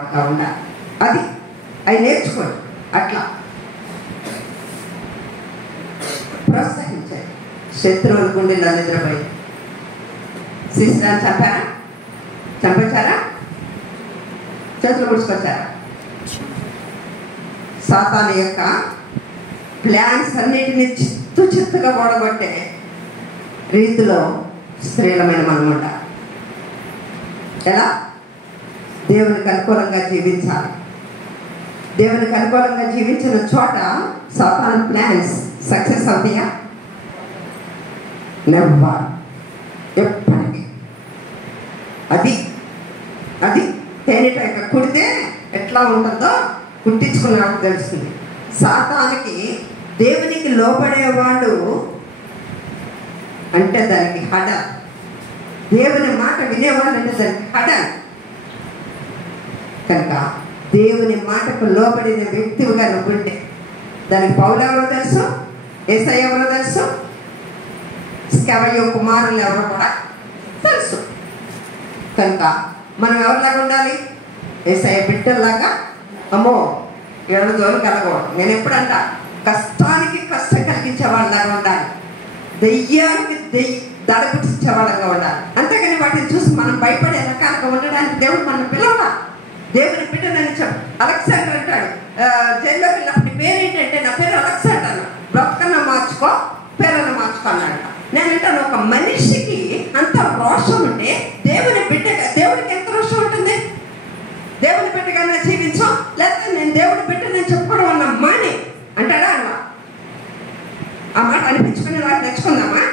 అట్లా ఉండాలి. అది అవి నేర్చుకోండి. అట్లా ప్రోత్సహించారు. శత్రువుల గుండెల్లో నిద్రపోయి శిష్యులను చంపారా? చంపేశారా? చేతులు ముడుచుకొచ్చారా? సాతాను యొక్క ప్లాన్స్ అన్నిటినీ చిత్తుగా ఓడగొట్టే రీతిలో స్త్రీలమైన మనం ఉండాలి. ఎలా? దేవునికి అనుకూలంగా జీవించాలి. దేవునికి అనుకూలంగా జీవించిన చోట సాతాను ప్లాన్స్ సక్సెస్ అవుతాయా? నెవర్. ఎప్పటికీ అది అది తేనెట కుడితే ఎట్లా ఉంటుందో కుట్టించుకున్నప్పుడు తెలుస్తుంది. సాతానికి దేవునికి లోపడేవాడు అంటే దానికి హడ, దేవుని మాట వినేవాడు అంటే దానికి హడ. కనుక దేవుని మాటకు లోబడిన వ్యక్తిగా నువ్వుంటే దానికి పౌలు ఎవరో తెలుసు, యేసయ్య ఎవరో తెలుసు, స్కెవయ్య కుమారులు ఎవరో కూడా తెలుసు. కనుక మనం ఎవరిలాగా ఉండాలి? యేసయ్య బిడ్డల్లాగా. అమ్మో ఏడు జోలు కలగకూడదు. నేను ఎప్పుడంట కష్టానికి కష్టం కలిగించే వాళ్ళలాగా ఉండాలి, దెయ్యానికి దడ పుట్టించే వాళ్ళగా ఉండాలి. అంతేగాని వాటిని చూసి మనం భయపడే రకాలుగా ఉండడానికి దేవుడు మనం పిలవాలా. దేవుని బిడ్డనని చెప్పు. అలెగ్జాండర్ అంటాడు, జైల్లో వెళ్ళినప్పుడు పేరు ఏంటంటే నా పేరు అలెగ్జాండర్, బ్రతకన్నా మార్చుకో పేరన్నా మార్చుకో అన్నాడు. నేనంటాను ఒక మనిషికి అంత రోషం ఉంటే దేవుని బిడ్డగా దేవుడికి ఎంత రోషం ఉంటుంది? దేవుని బిడ్డగానే జీవించం, లేకపోతే నేను దేవుని బిడ్డనని చెప్పుకోవడం అన్న మాని అంటాడా? అన్న ఆ మాట అనిపించుకునే వాటి నేర్చుకుందామా?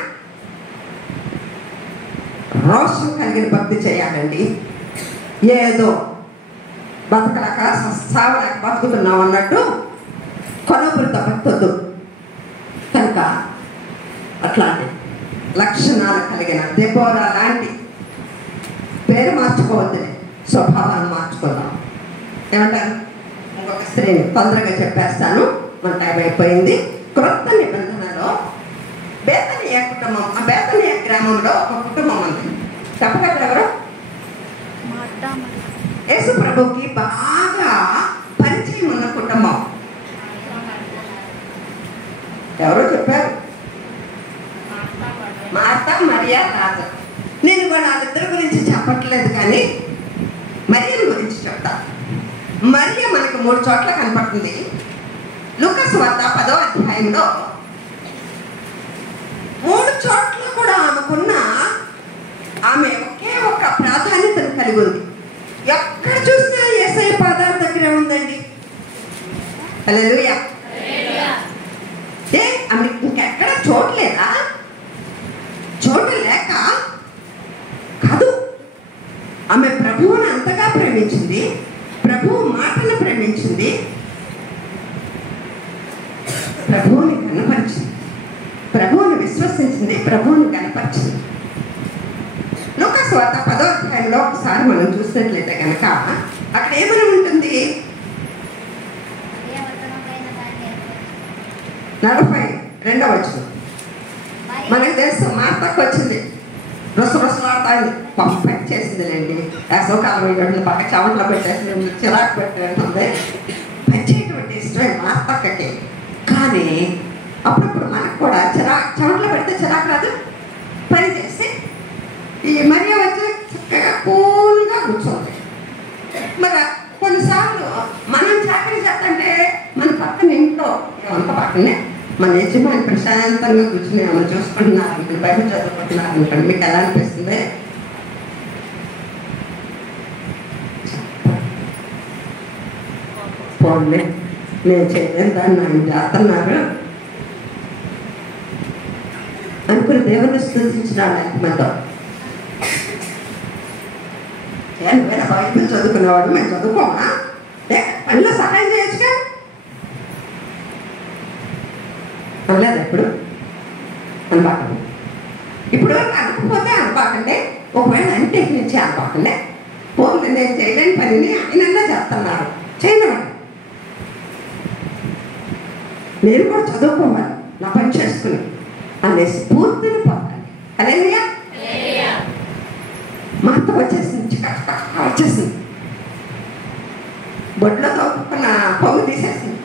రోషం కలిగిన భక్తి చేయాలండి. ఏదో బతకలేక సావలేక బతుకుతున్నాం అన్నట్టు కొనపురిత భక్తొద్దు. కనుక అట్లాంటి లక్షణాలు కలిగిన దెబోరా లాంటి పేరు మార్చుకోవద్దని స్వభావాన్ని మార్చుకుందాం. ఏమంటారు? ఇంకొక స్త్రీని తొందరగా చెప్పేస్తాను, మన టైం అయిపోయింది. క్రొత్త నిబంధనలో బేతనీయ కుటుంబం, ఆ బేతనీయ గ్రామంలో ఒక కుటుంబం ఉంది. చెప్పగలరు ఎవరు? యేసు ప్రభుకి బాగా పరిచయం ఉన్న కుటుంబం. ఎవరో చెప్పారు, మార్తా మరియా లాజరు. నేను వాళ్ళిద్దరి గురించి చెప్పట్లేదు, కానీ మరియను గురించి చెప్తా. మరియ మనకు 3 చోట్ల కనపడుతుంది. లూకా సువార్త 10వ అధ్యాయంలో 3 చోట్ల కూడా ఆమె ఒకే ఒక ప్రాధాన్యతను కలిగి ఉంది. ఎక్కడ చూసినా యేసయ్య పాదాల దగ్గర ఉందండి. హల్లెలూయా. ఆమె ఇంకెక్కడ చోట్లేదా? చోటు లేక కాదు, ఆమె ప్రభువుని అంతగా ప్రేమించింది, ప్రభువు మాటను ప్రేమించింది, ప్రభువుని కనపరిచింది, ప్రభువుని విశ్వసించింది, ప్రభువుని కనపరిచింది. లూకా సువార్త 10వ అధ్యాయంలో ఒకసారి మనం చూసినట్లయితే కనుక అక్కడ ఏమని ఉంటుంది? 42వ వచనం. మనకు తెలుసు మార్తకు వచ్చింది, రొసలాడుతాయి, పంపట్ చేసిందిలేండి. వేసవకాలం అయ్యేటువంటి పక్క చెమటలో పెట్టేసింది, చిరాకు పెట్టేస్తుంది. పచ్చేటువంటి ఇష్టమే మార్తక్కకి. కానీ అప్పుడప్పుడు మనకు కూడా చెమటలో పెడితే చిరాకు రాదు. పని చేసి ఈ మరియ వచ్చి చక్కగా కూల్గా కూర్చోండి. మరి కొన్నిసార్లు మనం చాకరీ చేస్తుంటే మన పక్కన ఇంట్లో అంత పక్కనే మన యజమాని ప్రశాంతంగా కూర్చుని ఏమైనా చూసుకుంటున్నారు, మీరు బయట చదువుకుంటున్నారు అనుకోండి, మీకు ఎలా అనిపిస్తుంది? పోన్లే, నేను చేయలేదు దాన్ని ఆయన చేస్తున్నారు అనుకుని దేవుని స్తుతించడం ఎంతమందో. వేరే బయట చదువుకునేవాడు, మేము చదువుకోమా? పనిలో సహాయం చేయొచ్చుగా అనలేదు ఎప్పుడు అనబాకండి. ఇప్పుడు అనకపోతే అనబాకండి, ఒకవేళ అంటే నుంచి అనబాకండి. పోలే, నేను చేయలేని పనిని ఆయనన్నా చేస్తున్నారు, చేయనివ్వండి. నేను కూడా చదువుకోవాలి, నా పని చేసుకుని అనే స్ఫూర్తిని పొందండి. హల్లెలూయా. మా అత్త వచ్చేసింది, వచ్చేసింది. బొడ్లో తోపుకున్న పొంగు తీసేసింది,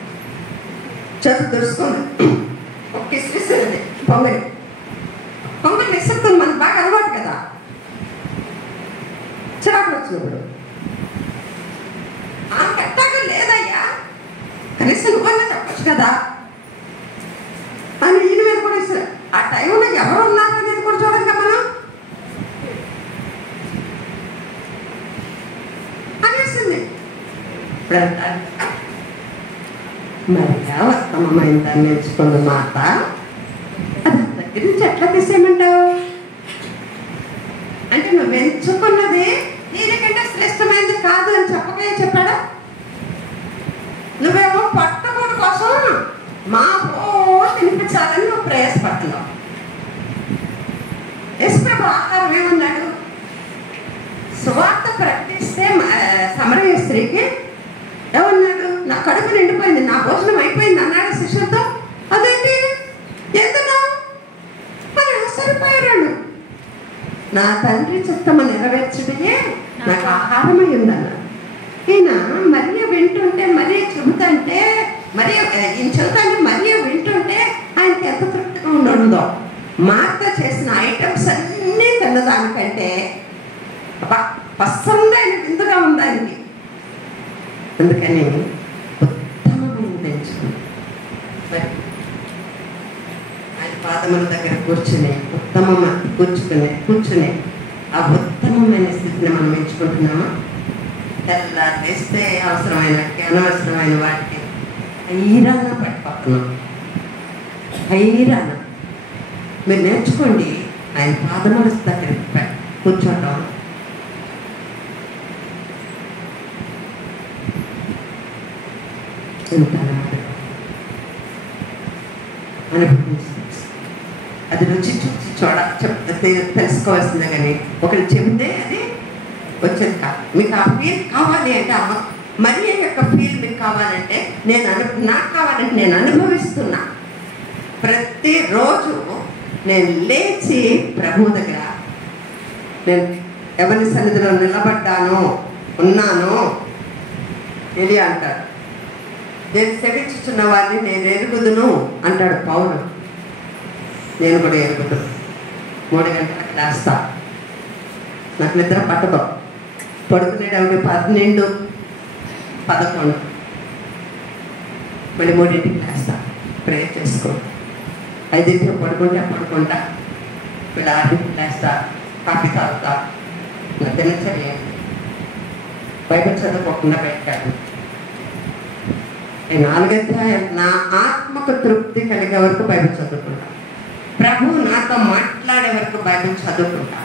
చేతులు దురుచుకుంది, ఒక కిసిరిస్తుంది పొంగని విసురుతుంది. మనకు బాగా అలవాటు కదా. చిరాకు వచ్చినప్పుడు ఆమెకు ఎట్టాగా లేదయ్యా, కనీసం నువ్వన్నా చెప్పచ్చు కదా అని ఈయన మీద కూడా ఇస్తారు. ఆ టైంలో ఎవరు ఉన్నారు అనేది కూడా చూడండి మనం అనేసింది. మరి ఉత్తమమైందని నేర్చుకున్న మాట అది దగ్గర నుంచి ఎట్లా తీసేయమంటావు అంటే నువ్వు ఎంచుకున్నది దీనికంటే శ్రేష్టమైనది కాదు అని చెప్పగా చెప్పాడా? నువ్వేమో పట్టుకోడు కోసం మా తినిపించాలని నువ్వు ప్రయాసపడుతున్నావు. యేసుప్రభు ఆహారం ఏమన్నాడు? సువార్త ప్రకటిస్తే సమరయ స్త్రీకి ఏమన్నాడు? నా కడుపు నిండిపోయింది, నా భోజనం అయిపోయింది అన్నాడు శిష్యులతో. అదేంటి ఎందుకు అని ఆశ్చర్యపోయాడు. నా తండ్రి చిత్తము నెరవేర్చుటయే నాకు ఆహారమై ఉందన్నాడు. ఈయన మరియ వింటుంటే, మరియ చెబుతుంటే, ఈయన చెబుతుంటే మరియ వింటుంటే ఆయనకి ఎంత తృప్తిగా ఉండదో. మార్త చేసిన ఐటమ్స్ అన్నీ తిన్నదానికంటే పసంగా ఆయన విందుగా ఉంది ఆయనకి. అందుకని ఉత్తమమైన తెంచుకుని ఆయన పాదముల దగ్గర కూర్చుని కూర్చుని ఆ ఉత్తమమైన స్థితిని మనం ఎంచుకుంటున్నామా? తెల్లారి వేస్తే అవసరమైనకి అనవసరమైన వాటికి హైరాణ పట్టుకుంటున్నాం. హైరాణ మీరు నేర్చుకోండి. ఆయన పాదముల దగ్గర కూర్చోటం, అనుభవించి అది రుచి చూసి తెలుసుకోవాల్సిందే. కానీ ఒకరు చెబితే అది వచ్చేది కాదు. మీకు ఆ ఫీల్ కావాలి అంటే మరి యొక్క ఫీల్ మీకు కావాలంటే నాకు కావాలంటే నేను అనుభవిస్తున్నా. ప్రతిరోజు నేను లేచి ప్రభు దగ్గర నేను ఎవరి సన్నిధిలో నిలబడ్డాను ఉన్నాను ఎలియా అంటాడు. నేను సేవించుచున్న వారిని నేను ఎరుగుదును అంటాడు పౌలు. నేను కూడా ఎరుగుదును. 3 గంటలకు లేస్తా, నాకు నిద్ర పట్టదు. పడుకునేటప్పుడు 12, 11 మళ్ళీ 3ంటికి లేస్తా, ప్రేయర్ చేసుకో. 5ంటికి పడుకుంటా వీళ్ళు 6ంటికి లేస్తా, కాఫీ తాగుతా. నా దినచర్య బైబిల్ చదువుకోకుండా పెట్టాను. 4 అధ్యాయాలు నా ఆత్మకు తృప్తి కలిగే వరకు బైబిల్ చదువుకుంటా. ప్రభు నాతో మాట్లాడే వరకు బైబిల్ చదువుకుంటా.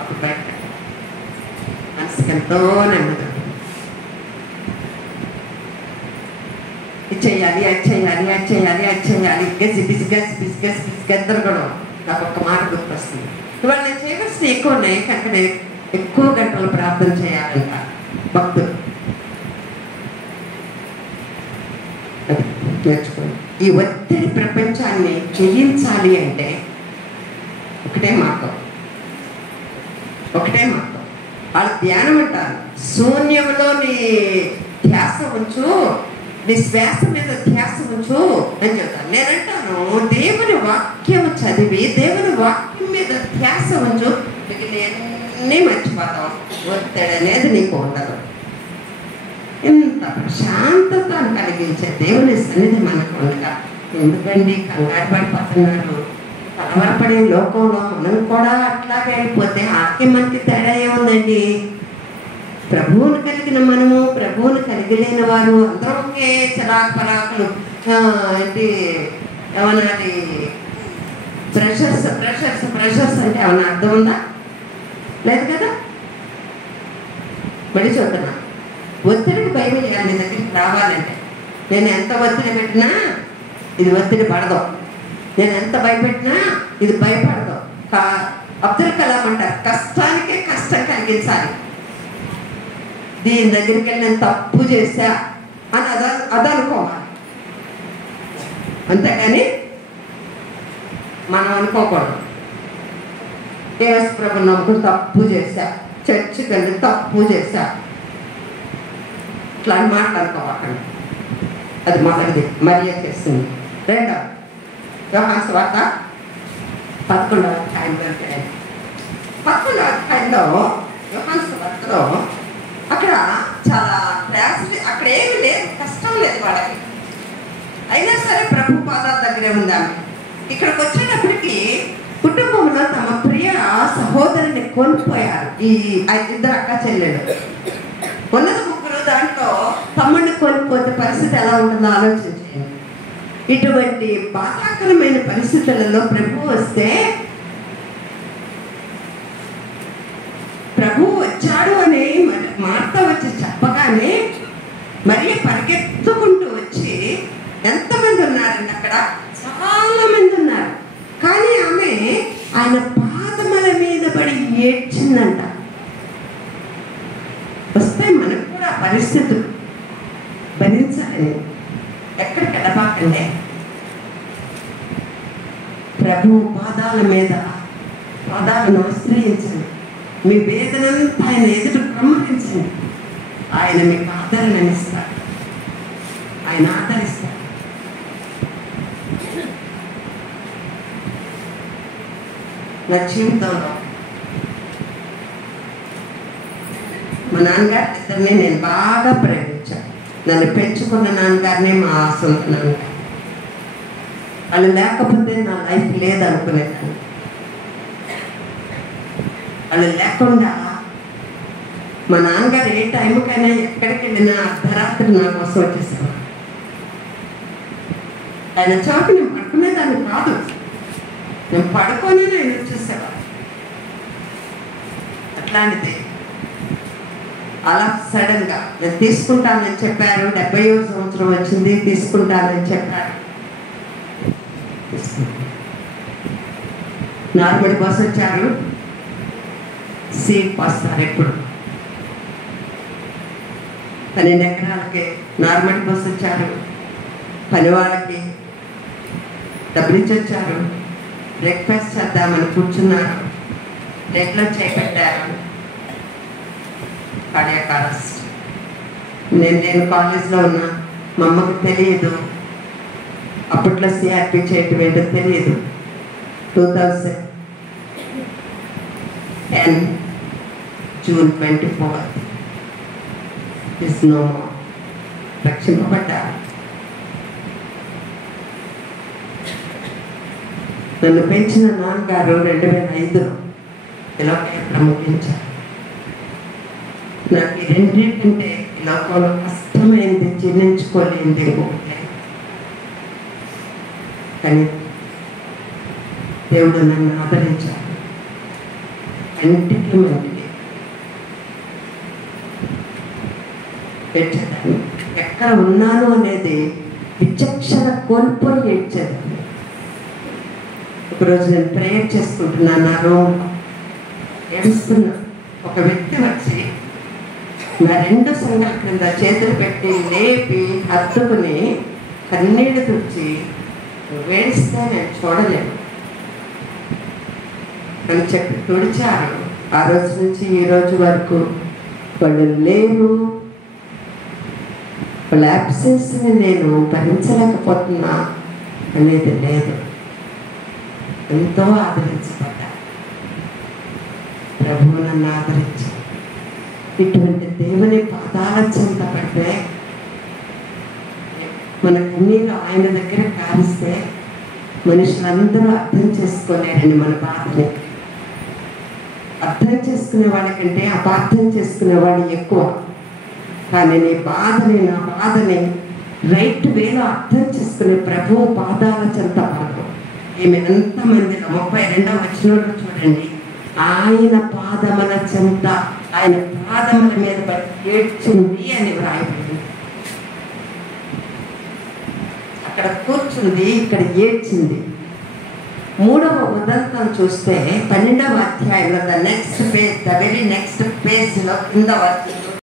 అప్పుడు బయట మనసుకి ఎంతో నెమ్మది. ఇది చేయాలి, అది చేయాలి, అది చేయాలి, అది చేయాలి, గెద్దరు కూడా నాకు ఒక్క మాట గుర్తొస్తుంది. ఇవాళ నేను చేయవలసిన ఎక్కువ ఉన్నాయి కనుక నేను ఎక్కువ గంటలు ప్రార్థన చేయాలంట భక్తులు. నేర్చుకోండి. ఈ ఒత్తిడి ప్రపంచాన్ని జయించాలి అంటే ఒకటే మార్గం. వాళ్ళ ధ్యానం అంటారు. శూన్యంలో నీ ధ్యాస ఉంచు, నీ శ్వాస మీద ధ్యాస ఉంచు అని చెప్తాను. నేనంటాను దేవుని వాక్యం చదివి దేవుని వాక్యం మీద ధ్యాస ఉంచు, మీకు అన్నీ మర్చిపోతావు. ఒత్తిడి అనేది నీకు ఉండదు. ఇంత ప్రశాంతతను కలిగించే దేవుని సన్నిధి మనకు ఉండగా ఎందుకండి కంగారు పడిపోతున్నారు? కలవరపడే లోకంలో మనం కూడా అట్లాగే అయిపోతే ఆకి మనకి తేడా ఏముందండి? ప్రభువును కలిగిన మనము, ప్రభువును కలిగిలేని వారు అందరూ ఒకే చిరాకులు ఏంటి ఏమన్నాది ప్రెషర్స్ అంటే ఏమన్నా అర్థం ఉందా? లేదు కదా. మళ్ళీ చూద్దాం. ఒత్తిడికి భయం నీ దగ్గరికి రావాలంటే నేను ఎంత ఒత్తిడి పెట్టినా ఇది ఒత్తిడి పడదు, నేను ఎంత భయపెట్టినా ఇది భయపడదు. అబ్దుల్ కలాం అంటారు కష్టానికే కష్టం కలిగించాలి. దీని దగ్గరికి వెళ్ళి నేను తప్పు చేశా అని అదనుకోవాలి, అంతేగాని మనం అనుకోకూడదు. యేసు ప్రభువు నమ్ముకుని తప్పు చేశా, చర్చికి వెళ్ళి తప్పు చేశా, ఇట్లా మాట్లాడుకోవాలండి. అది మొదటిది మరియ చేస్తుంది. రెండవ యోహాను సువార్త 11వ అధ్యాయంలో యోహాను సువార్తలో అక్కడ చాలా అక్కడ ఏమి లేదు, కష్టం లేదు వాళ్ళకి. అయినా సరే ప్రభు పాదాల దగ్గరే ఉంది ఆమె. ఇక్కడికి వచ్చేటప్పటికి కుటుంబంలో తమ ప్రియ సహోదరుని కోల్పోయారు ఈ ఇద్దరు అక్క చెల్లెలు. ఉన్నత ముగ్గురు, దాంట్లో తమ్ముడిని కోల్పోతే పరిస్థితి ఎలా ఉంటుందో ఆలోచించండి. ఇటువంటి బాధాకరమైన పరిస్థితులలో ప్రభు వస్తే, ప్రభు వచ్చాడు అని మార్త వచ్చి చెప్పగానే మరి పరిగెత్తుకుంటూ వచ్చి, ఎంతమంది ఉన్నారండి అక్కడ? చాలా మంది ఉన్నారు. కానీ ఆమె ఆయన పాదముల మీద పడి ఏడ్చిందంట. వస్తాయి మనకు కూడా పరిస్థితులు, భరించాలని. ఎక్కడ కడబాకండి, ప్రభు పాదాలను ఆశ్రయించండి. మీ వేదనంతా ఆయన ఎదుట ప్రమాణించండి. ఆయన మీకు ఆదరణ ఇస్తాడు, ఆయన ఆదరిస్తాడు. నా జీవితంలో మా నాన్నగారి ఇద్దరిని నేను బాగా ప్రేమించాను. నన్ను పెంచుకున్న నాన్నగారిని మా సొంత నాన్నగారు. వాళ్ళు లేకపోతే నా లైఫ్ లేదనుకునేదాన్ని. వాళ్ళు లేకుండా మా నాన్నగారు ఏ టైంకైనా ఎక్కడికి వెళ్ళినా అర్ధరాత్రి నా కోసం వచ్చేసేవాడు. ఆయన చోటు నేను పడుకునేదాన్ని కాదు, నేను పడుకొని నేను వచ్చేసేవాడు. అట్లాంటిది అలా సడన్గా నేను తీసుకుంటానని చెప్పారు. 70వ సంవత్సరం వచ్చింది, తీసుకుంటానని చెప్పారు. నార్మల్ బస్ వచ్చారు, సీట్ పోస్తారు. ఎప్పుడు 12 ఎకరాలకి నార్మల్ బస్ వచ్చారు. పని వాళ్ళకి డబ్బులు ఇచ్చి వచ్చారు. బ్రేక్ఫాస్ట్ చేద్దామని కూర్చున్నారు. ప్లేట్లో చేపెట్టారు. Cardiac arrest. నేను కాలేజ్లో ఉన్నా, మా అమ్మకు తెలియదు. అప్పట్లో సిఆర్పి చేయటం ఏంటో తెలియదు. 2010 జూన్ 24 నో రక్షింపబడ్డారు. నన్ను పెంచిన నాన్నగారు 2005లో ఇలా ముగించారు. నాకు ఈ రెండింటికంటే ఈ లోకంలో కష్టమైంది, జీర్ణించుకోలేంది ఒకటే. కానీ దేవుడు నన్ను ఆదరించాడు. కంటికి మంటికి ఏడ్చేదాన్ని. ఎక్కడ ఉన్నాను అనేది విచక్షణ కోల్పోయి ఏడ్చేదాన్ని. ఒకరోజు నేను ప్రేయర్ చేసుకుంటున్నాను, నా రూమ్లో ఏడుస్తున్నా. ఒక వ్యక్తి వచ్చి నా 2 సంఘాల కింద చేతులు పెట్టి లేపి హత్తుకుని కన్నీళ్ళు తుడిచి, వేడిస్తే నేను చూడలేను అని చెప్పి తుడిచారు. ఆ రోజు నుంచి ఈ రోజు వరకు వాళ్ళు లేరు. వాళ్ళ అబ్సెన్స్ని నేను భరించలేకపోతున్నా అనేది లేదు. ఎంతో ఆదరించబడ్డా. ప్రభువు నన్ను ఆదరించాడు. ఇటువంటి దేవుని పాదాల చెంత పడితే మన కన్నీరు ఆయన దగ్గర కారిస్తే మనుషులందరూ అర్థం చేసుకోలేరని మన బాధని. అర్థం చేసుకునే వాళ్ళకంటే అపార్థం చేసుకునే వాళ్ళు ఎక్కువ. కానీ నా బాధని రైట్ వేలో అర్థం చేసుకునే ప్రభువు పాదాల చెంత పడదు. ఈమె ఎంతమందిలో 32వ వచనంలో చూడండి, ఆయన పాదముల చెంత, ఆయన పాదముల మీద పడి ఏడ్చింది అని వ్రాయబడింది. అక్కడ కూర్చుంది, ఇక్కడ ఏడ్చింది. 3వ ఉదంతం చూస్తే 12వ అధ్యాయంలో ద వెరీ నెక్స్ట్ పేజ్లో కింద